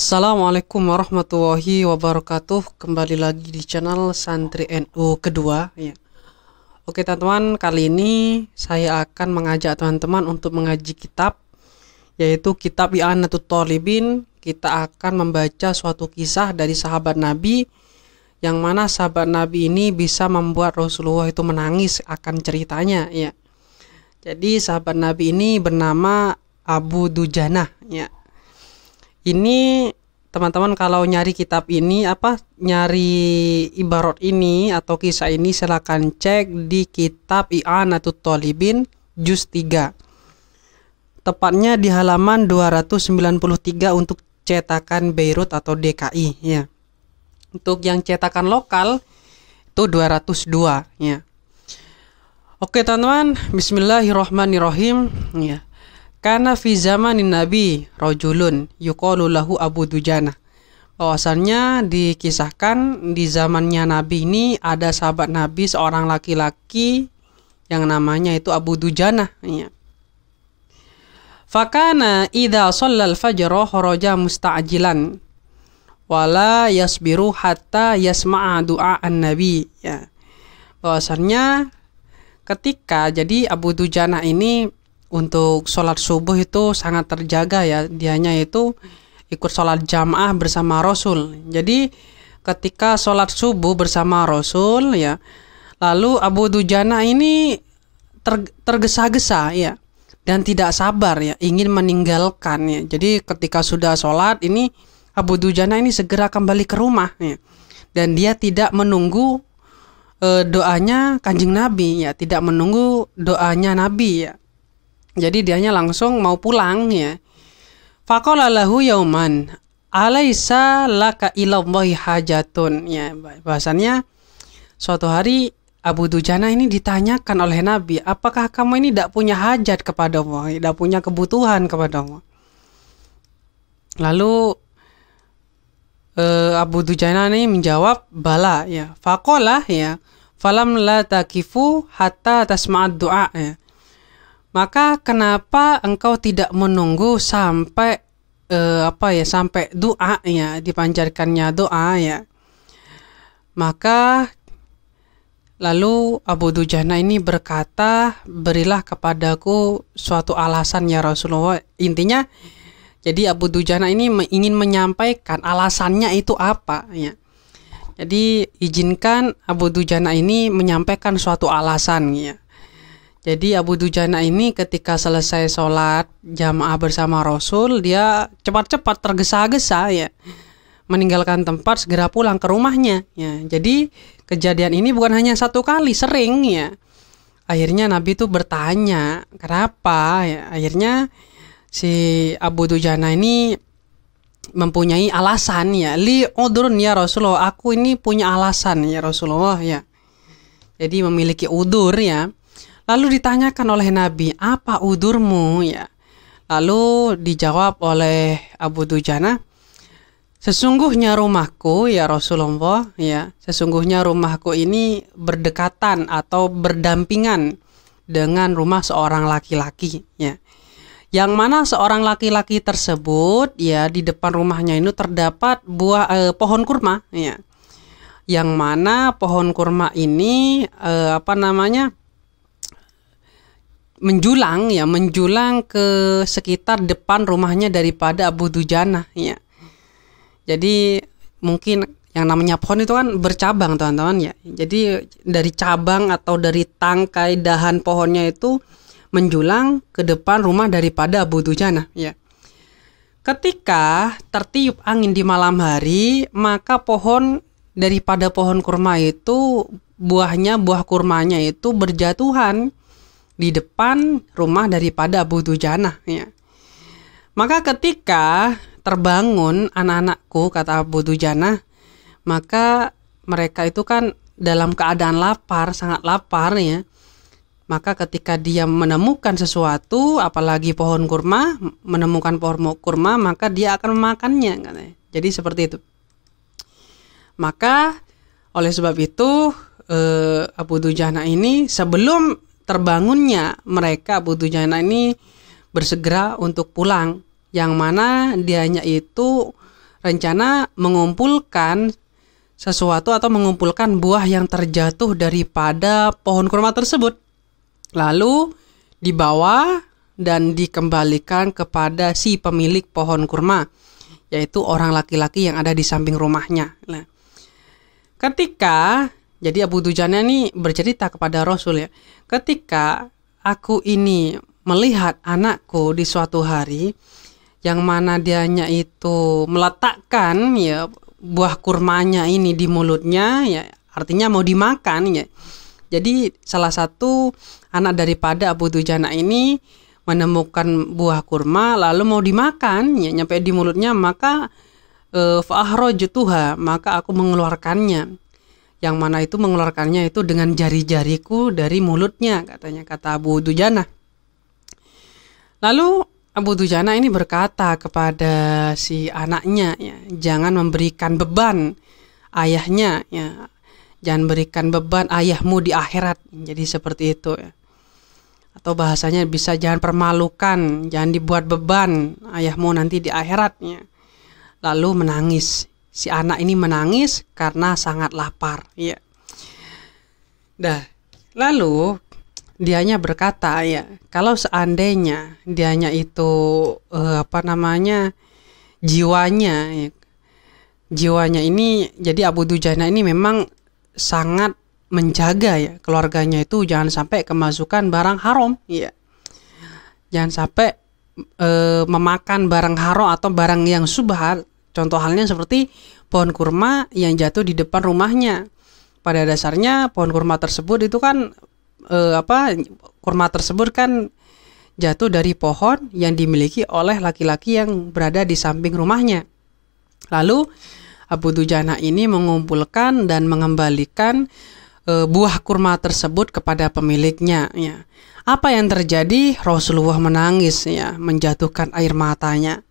Assalamualaikum warahmatullahi wabarakatuh. Kembali lagi di channel Santri NU kedua ya. Oke teman-teman, kali ini saya akan mengajak teman-teman untuk mengaji kitab, yaitu kitab I'anatut Thalibin. Kita akan membaca suatu kisah dari sahabat Nabi, yang mana sahabat Nabi ini bisa membuat Rasulullah itu menangis akan ceritanya ya. Jadi sahabat Nabi ini bernama Abu Dujanah ya. Ini teman-teman kalau nyari kitab ini nyari ibarat ini atau kisah ini, silakan cek di kitab I'anatut Thalibin juz 3. Tepatnya di halaman 293 untuk cetakan Beirut atau DKI ya. Untuk yang cetakan lokal itu 202 ya. Oke teman-teman, bismillahirrahmanirrahim ya. Karena fi zamanin Nabi rajulun yuqalu lahu Abu Dujanah. Bahwasannya dikisahkan di zamannya Nabi ini ada sahabat Nabi seorang laki-laki yang namanya itu Abu Dujanah ya. Fakana idza shallal fajra kharaja musta'jilan wala yasbiru hatta yasma'a du'a an-nabi ya. Bahwasannya ketika jadi Abu Dujanah ini untuk sholat subuh itu sangat terjaga ya, dianya itu ikut sholat jamaah bersama Rasul. Jadi ketika sholat subuh bersama Rasul ya, lalu Abu Dujanah ini tergesa-gesa ya, dan tidak sabar ya, ingin meninggalkan ya. Jadi ketika sudah sholat ini Abu Dujanah ini segera kembali ke rumah ya, dan dia tidak menunggu doanya Kanjeng Nabi ya, tidak menunggu doanya Nabi ya. Jadi dianya langsung mau pulang ya. Faqala lahu yauman alaisa laka ilallahi hajatun ya. Bahasanya suatu hari Abu Dujanah ini ditanyakan oleh Nabi, apakah kamu ini tidak punya hajat kepada Allah, tidak punya kebutuhan kepada Allah. Lalu Abu Dujanah ini menjawab bala ya. Faqala ya falam la takifu hatta tasma'ad du'a ya. Maka kenapa engkau tidak menunggu sampai sampai doa ya, dipanjatkannya doa ya. Maka lalu Abu Dujanah ini berkata, berilah kepadaku suatu alasan ya Rasulullah. Intinya jadi Abu Dujanah ini ingin menyampaikan alasannya itu apa ya. Jadi izinkan Abu Dujanah ini menyampaikan suatu alasan ya. Jadi Abu Dujanah ini ketika selesai sholat jamaah bersama Rasul, dia cepat-cepat tergesa-gesa ya, meninggalkan tempat segera pulang ke rumahnya ya. Jadi kejadian ini bukan hanya satu kali, sering ya. Akhirnya Nabi itu bertanya kenapa ya. Akhirnya si Abu Dujanah ini mempunyai alasan ya, li udrun ya Rasulullah, aku ini punya alasan ya Rasulullah ya. Jadi memiliki udur ya. Lalu ditanyakan oleh Nabi, apa udurmu ya? Lalu dijawab oleh Abu Dujanah, sesungguhnya rumahku ya Rasulullah ya, sesungguhnya rumahku ini berdekatan atau berdampingan dengan rumah seorang laki-laki ya. Yang mana seorang laki-laki tersebut ya, di depan rumahnya itu terdapat pohon kurma ya. Yang mana pohon kurma ini menjulang ke sekitar depan rumahnya daripada Abu Dujanah ya. Jadi mungkin yang namanya pohon itu kan bercabang teman-teman ya. Jadi dari cabang atau dari tangkai dahan pohonnya itu menjulang ke depan rumah daripada Abu Dujanah ya. Ketika tertiup angin di malam hari, maka pohon daripada pohon kurma itu buah kurmanya itu berjatuhan di depan rumah daripada Abu Dujanah ya. Maka ketika terbangun anak-anakku, kata Abu Dujanah, maka mereka itu kan dalam keadaan lapar, sangat lapar ya. Maka ketika dia menemukan sesuatu, apalagi pohon kurma, menemukan pohon kurma, maka dia akan memakannya katanya. Jadi seperti itu. Maka oleh sebab itu Abu Dujanah ini sebelum terbangunnya mereka, Abu Dujanah ini bersegera untuk pulang, yang mana dianya itu rencana mengumpulkan sesuatu atau mengumpulkan buah yang terjatuh daripada pohon kurma tersebut. Lalu dibawa dan dikembalikan kepada si pemilik pohon kurma, yaitu orang laki-laki yang ada di samping rumahnya. Nah, jadi Abu Dujana ini bercerita kepada Rasul ya, ketika aku ini melihat anakku di suatu hari, yang mana dianya itu meletakkan ya buah kurmanya ini di mulutnya, ya artinya mau dimakan ya. Jadi salah satu anak daripada Abu Dujana ini menemukan buah kurma lalu mau dimakan, ya nyampe di mulutnya, maka fa'akhrajtuha, maka aku mengeluarkannya. Yang mana itu mengeluarkannya itu dengan jari-jariku dari mulutnya, katanya, kata Abu Dujana. Lalu Abu Dujana ini berkata kepada si anaknya, ya, jangan memberikan beban ayahnya, ya, jangan berikan beban ayahmu di akhirat. Jadi seperti itu ya. Atau bahasanya bisa jangan permalukan, jangan dibuat beban ayahmu nanti di akhiratnya. Lalu menangis. Si anak ini menangis karena sangat lapar. Ya. Dah. Lalu dianya berkata ya, kalau seandainya dianya itu jiwanya ini, jadi Abu Dujana ini memang sangat menjaga ya keluarganya itu jangan sampai kemasukan barang haram ya. Jangan sampai memakan barang haram atau barang yang syubhat. Contoh halnya seperti pohon kurma yang jatuh di depan rumahnya. Pada dasarnya pohon kurma tersebut itu kan kurma tersebut kan jatuh dari pohon yang dimiliki oleh laki-laki yang berada di samping rumahnya. Lalu Abu Dujana ini mengumpulkan dan mengembalikan buah kurma tersebut kepada pemiliknya ya. Apa yang terjadi? Rasulullah menangis ya, menjatuhkan air matanya.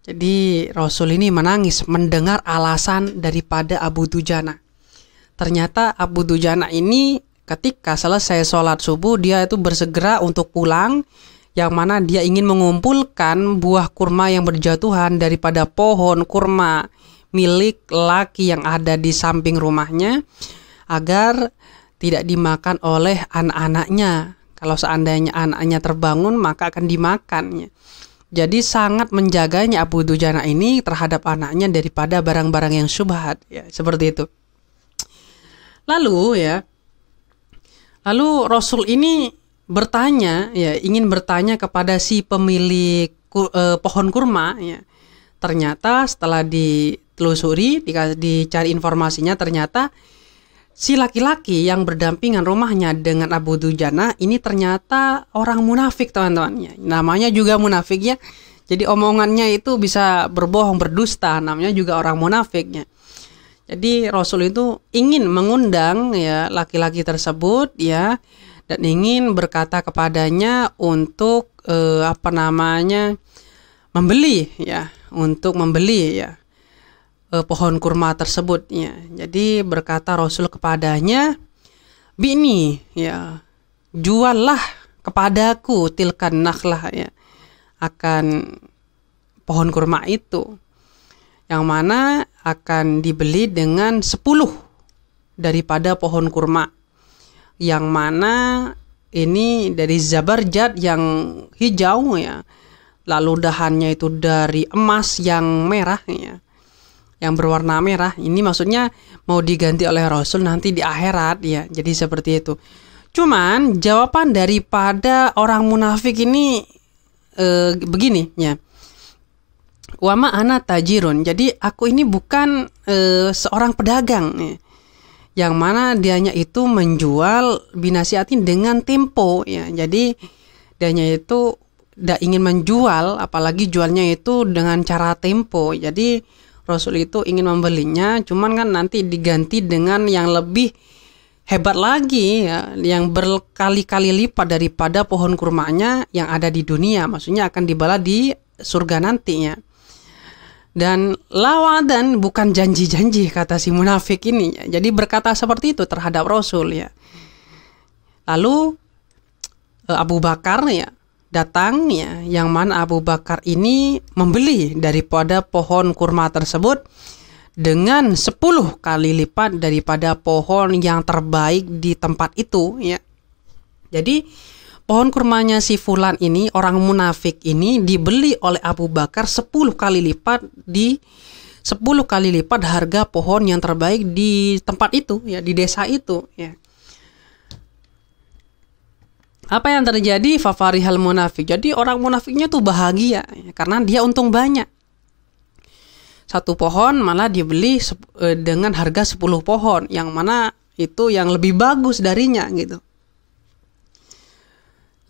Jadi Rasul ini menangis mendengar alasan daripada Abu Dujana. Ternyata Abu Dujana ini ketika selesai sholat subuh dia itu bersegera untuk pulang, yang mana dia ingin mengumpulkan buah kurma yang berjatuhan daripada pohon kurma milik laki yang ada di samping rumahnya agar tidak dimakan oleh anak-anaknya. Kalau seandainya anaknya terbangun maka akan dimakannya. Jadi sangat menjaganya Abu Dujana ini terhadap anaknya daripada barang-barang yang syubhat ya, seperti itu. Lalu Rasul ini bertanya ya, ingin bertanya kepada si pemilik pohon kurma ya. Ternyata setelah ditelusuri, dicari informasinya, ternyata si laki-laki yang berdampingan rumahnya dengan Abu Dujana ini ternyata orang munafik, teman-teman ya. Namanya juga munafik ya. Jadi omongannya itu bisa berbohong, berdusta, namanya juga orang munafik ya. Jadi Rasul itu ingin mengundang ya laki-laki tersebut ya, dan ingin berkata kepadanya untuk membeli ya pohon kurma tersebut ya. Jadi berkata Rasul kepadanya, "Bini ya, juallah kepadaku tilkan nakhlah ya, akan pohon kurma itu, yang mana akan dibeli dengan 10 daripada pohon kurma, yang mana ini dari zabarjad yang hijau ya, lalu dahannya itu dari emas yang merah ya, yang berwarna merah. Ini maksudnya mau diganti oleh Rasul nanti di akhirat ya. Jadi seperti itu. Cuman jawaban daripada orang munafik ini begini ya. Wa ma ana tajirun. Jadi aku ini bukan seorang pedagang ya, yang mana dianya itu menjual binasiatin dengan tempo ya. Jadi dianya itu tidak ingin menjual, apalagi jualnya itu dengan cara tempo. Jadi Rasul itu ingin membelinya, cuman kan nanti diganti dengan yang lebih hebat lagi ya, yang berkali-kali lipat daripada pohon kurmanya yang ada di dunia. Maksudnya akan dibalas di surga nantinya. Dan lawadan, bukan janji-janji, kata si munafik ini. Jadi berkata seperti itu terhadap Rasul ya. Lalu Abu Bakar ya datang ya, yang mana Abu Bakar ini membeli daripada pohon kurma tersebut dengan 10 kali lipat daripada pohon yang terbaik di tempat itu ya. Jadi pohon kurmanya si fulan ini, orang munafik ini, dibeli oleh Abu Bakar 10 kali lipat, di 10 kali lipat harga pohon yang terbaik di tempat itu ya, di desa itu ya. Apa yang terjadi? Fafarihal munafik. Jadi orang munafiknya tuh bahagia ya, karena dia untung banyak. Satu pohon malah dibeli dengan harga 10 pohon, yang mana itu yang lebih bagus darinya gitu.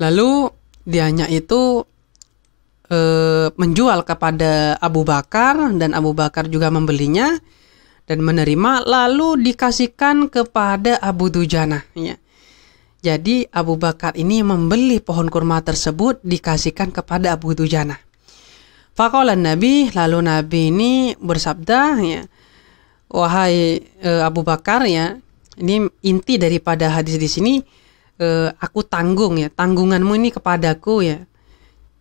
Lalu dianya itu menjual kepada Abu Bakar, dan Abu Bakar juga membelinya dan menerima, lalu dikasihkan kepada Abu Dujana ya. Jadi Abu Bakar ini membeli pohon kurma tersebut, dikasihkan kepada Abu Dujana. Faqala Nabi, lalu Nabi ini bersabda ya, wahai Abu Bakar ya, ini inti daripada hadis di sini, aku tanggung ya, tanggunganmu ini kepadaku ya.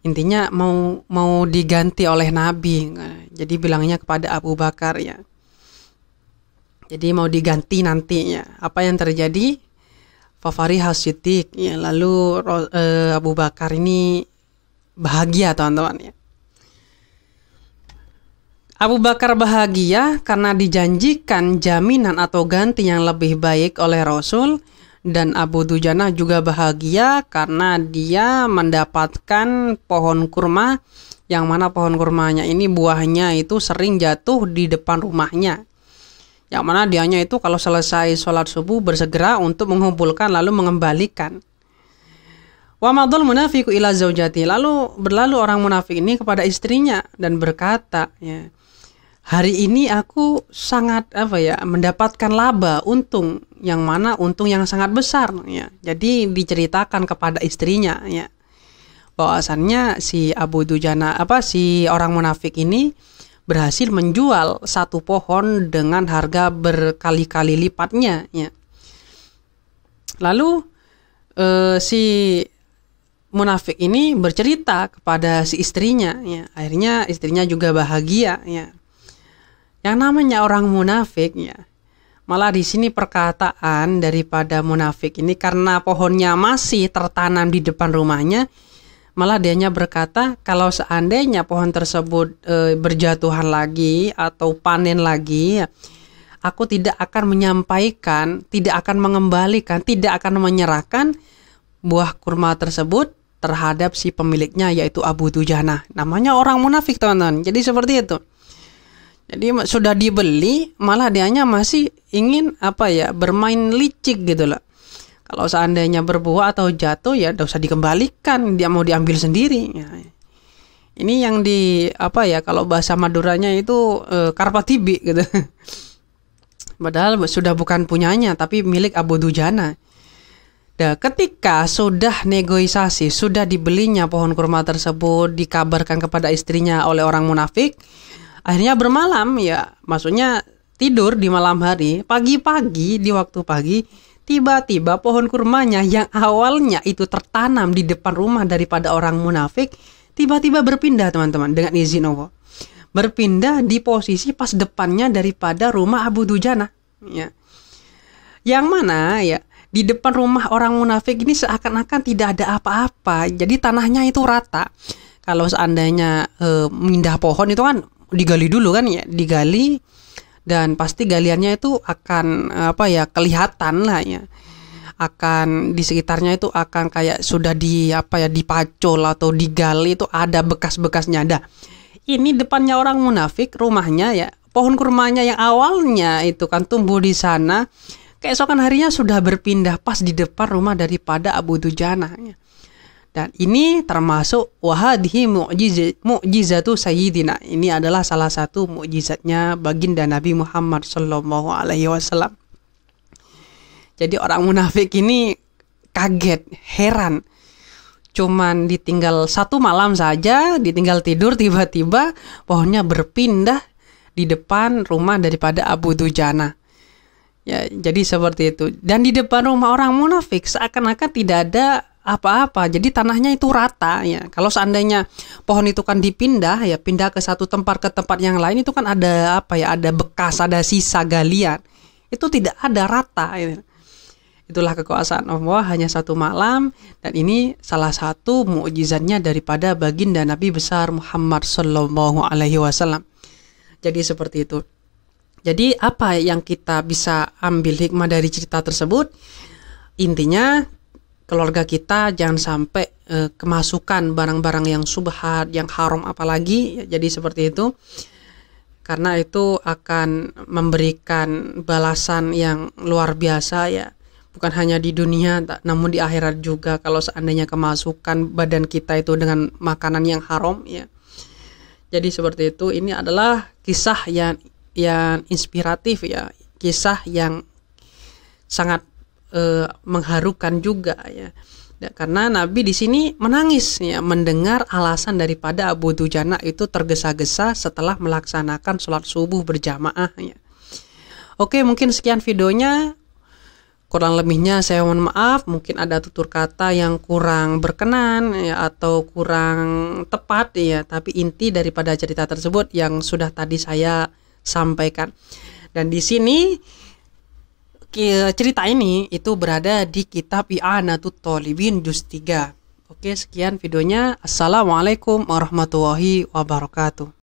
Intinya mau diganti oleh Nabi. Jadi bilangnya kepada Abu Bakar ya. Jadi mau diganti nantinya. Apa yang terjadi? Fafariha Siddiq ya, lalu Abu Bakar ini bahagia teman-teman ya. Abu Bakar bahagia karena dijanjikan jaminan atau ganti yang lebih baik oleh Rasul, dan Abu Dujana juga bahagia karena dia mendapatkan pohon kurma, yang mana pohon kurmanya ini buahnya itu sering jatuh di depan rumahnya. Yang mana dianya itu kalau selesai sholat subuh bersegera untuk mengumpulkan lalu mengembalikan. Wa madul munafiqu ila zaujati, lalu berlalu orang munafik ini kepada istrinya dan berkata ya, hari ini aku sangat mendapatkan laba, untung, yang mana untung yang sangat besar ya. Jadi diceritakan kepada istrinya ya, bahwasannya si Abu Dujana si orang munafik ini berhasil menjual satu pohon dengan harga berkali-kali lipatnya ya. Lalu si munafik ini bercerita kepada si istrinya ya. Akhirnya istrinya juga bahagia ya. Yang namanya orang munafik ya, malah di sini perkataan daripada munafik ini, karena pohonnya masih tertanam di depan rumahnya, malah dianya berkata, kalau seandainya pohon tersebut berjatuhan lagi atau panen lagi, aku tidak akan menyampaikan, tidak akan mengembalikan, tidak akan menyerahkan buah kurma tersebut terhadap si pemiliknya, yaitu Abu Dujana. Namanya orang munafik teman-teman. Jadi seperti itu. Jadi sudah dibeli, malah dianya masih ingin bermain licik gitu loh. Kalau seandainya berbuah atau jatuh ya tidak usah dikembalikan, dia mau diambil sendiri. Ya. Ini yang kalau bahasa Maduranya itu karpatibi gitu. Padahal sudah bukan punyanya, tapi milik Abu Dujana. Nah, ketika sudah negosiasi, sudah dibelinya pohon kurma tersebut, dikabarkan kepada istrinya oleh orang munafik, akhirnya bermalam ya, maksudnya tidur di malam hari, pagi-pagi di waktu pagi, tiba-tiba pohon kurmanya yang awalnya itu tertanam di depan rumah daripada orang munafik, tiba-tiba berpindah teman-teman dengan izin Allah. Berpindah di posisi pas depannya daripada rumah Abu Dujana. Ya. Yang mana ya, di depan rumah orang munafik ini seakan-akan tidak ada apa-apa. Jadi tanahnya itu rata. Kalau seandainya mindah pohon itu kan digali dulu kan ya, digali, dan pasti galiannya itu akan kelihatan lah ya, akan di sekitarnya itu akan kayak sudah dipacul atau digali, itu ada bekas-bekasnya. Ada ini depannya orang munafik, rumahnya ya, pohon kurmanya yang awalnya itu kan tumbuh di sana, keesokan harinya sudah berpindah pas di depan rumah daripada Abu Dujana ya. Dan ini termasuk wahadhi mu'jizatu sayyidina. Ini adalah salah satu mukjizatnya baginda Nabi Muhammad sallallahu alaihi wasallam. Jadi orang munafik ini kaget, heran. Cuman ditinggal satu malam saja, ditinggal tidur, tiba-tiba pohonnya berpindah di depan rumah daripada Abu Dujana. Ya, jadi seperti itu. Dan di depan rumah orang munafik seakan-akan tidak ada apa-apa. Jadi tanahnya itu rata ya. Kalau seandainya pohon itu kan dipindah ya, pindah ke satu tempat ke tempat yang lain, itu kan ada apa ya, ada bekas, ada sisa galian. Itu tidak ada rata ya. Itulah kekuasaan Allah hanya satu malam, dan ini salah satu mukjizatnya daripada baginda Nabi besar Muhammad Sallallahu Alaihi Wasallam. Jadi seperti itu. Jadi apa yang kita bisa ambil hikmah dari cerita tersebut? Intinya keluarga kita jangan sampai kemasukan barang-barang yang subhat, yang haram apalagi. Jadi seperti itu. Karena itu akan memberikan balasan yang luar biasa ya. Bukan hanya di dunia, namun di akhirat juga kalau seandainya kemasukan badan kita itu dengan makanan yang haram ya. Jadi seperti itu. Ini adalah kisah yang inspiratif ya, kisah yang sangat mengharukan juga ya. Karena Nabi di sini menangis ya mendengar alasan daripada Abu Dujana itu tergesa-gesa setelah melaksanakan sholat subuh berjamaah ya. Oke, mungkin sekian videonya. Kurang lebihnya saya mohon maaf, mungkin ada tutur kata yang kurang berkenan ya, atau kurang tepat ya, tapi inti daripada cerita tersebut yang sudah tadi saya sampaikan. Dan di sini cerita ini itu berada di kitab I'anatut Thalibin juz 3. Oke, sekian videonya. Assalamualaikum warahmatullahi wabarakatuh.